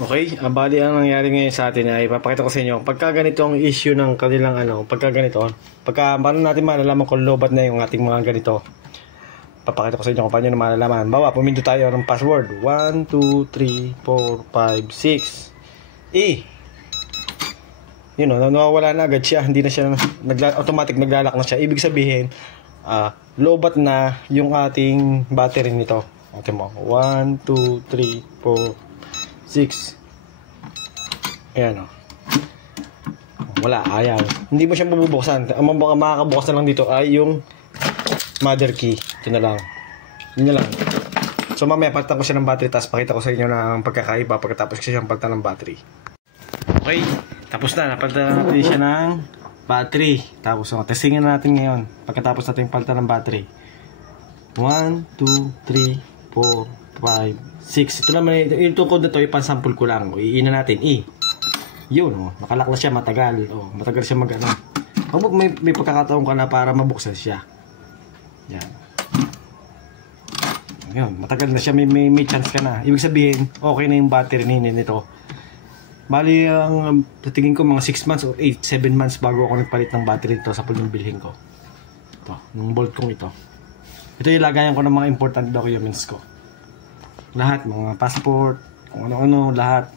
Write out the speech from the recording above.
Okay, bali ang nangyari ngayon sa atin ay ipapakita ko sa inyo pagka ganito ang issue ng kanilang pagka ganito, paano natin malalaman kung lobat na yung ating mga ganito. Papakita ko sa inyo kung paano na malalaman. Bawa, pumindot tayo ng password. 1, 2, 3, 4, 5, 6. Yun o, nawawala na agad siya. Hindi na siya, automatic naglalak na siya. Ibig sabihin, lobat na yung ating battery nito. Okay mo, 1, 2, 3, 4, 6. Ayan o. Wala, ayaw. Hindi mo siya mabubuksan. Ang makakabukas na lang dito ay yung mother key. Ito na lang. Yun na lang. So mamaya palitan ko siya ng battery, tapos pakita ko sa inyo ng pagkakaiba pagkatapos ko siyang palitan ng battery. Okay, tapos na. Napalitan natin siya ng battery. Tapos testingin natin ngayon pagkatapos natin palitan ng battery. 1, 2, 3, 4, 5, 6. Ito naman, yung code na ito, ipansample ko lang. Iina natin, yun, nakalak na siya matagal. Matagal siya mag-ano. May pagkakataon ka na para mabuksan siya. Yan. Yun, matagal na siya, may chance ka na. Ibig sabihin, okay na yung battery nito. Bali, sa tingin ko mga 6 months or 7 months bago ako nagpalit ng battery nito sa pulang bilhin ko. Ito, yung bolt kong ito. Ito yung lagayan ko ng mga important documents ko. Lahat, mga passport, kung ano-ano, lahat.